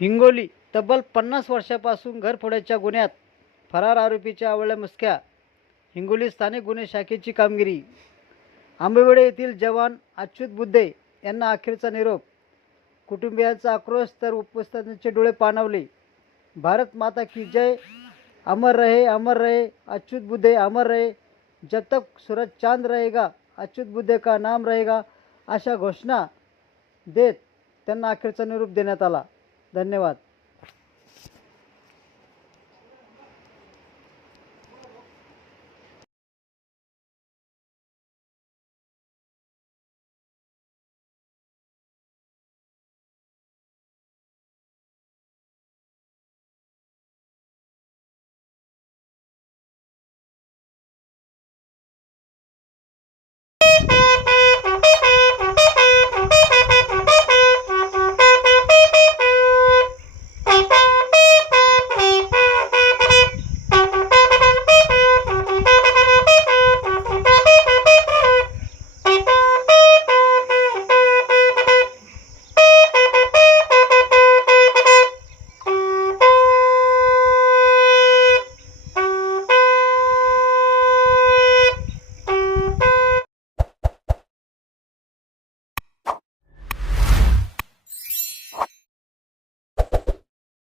हिंगोली तब्बल पन्नास वर्षापासून घरफोड्याच्या गुन्ह्यात फरार आरोपीच्या आवळ्या मुसक्या हिंगोली स्थानिक गुन्हे शाखेची कामगिरी. आंबेवडे येथील जवान अच्युत बुद्धे यांना अखेरचा निरोप. कुटुंबियांचा आक्रोश तर उपस्थितांचे डोळे पाणावले. भारत माता की जय अमर रहे अमर रहे अच्युत बुद्धे अमर रहे जब तक सूरज चांद रहेगा अच्युत बुद्धे का नाम रहेगा अशा घोषणा देत त्यांना अखेरचा निरोप देण्यात आला. धन्यवाद.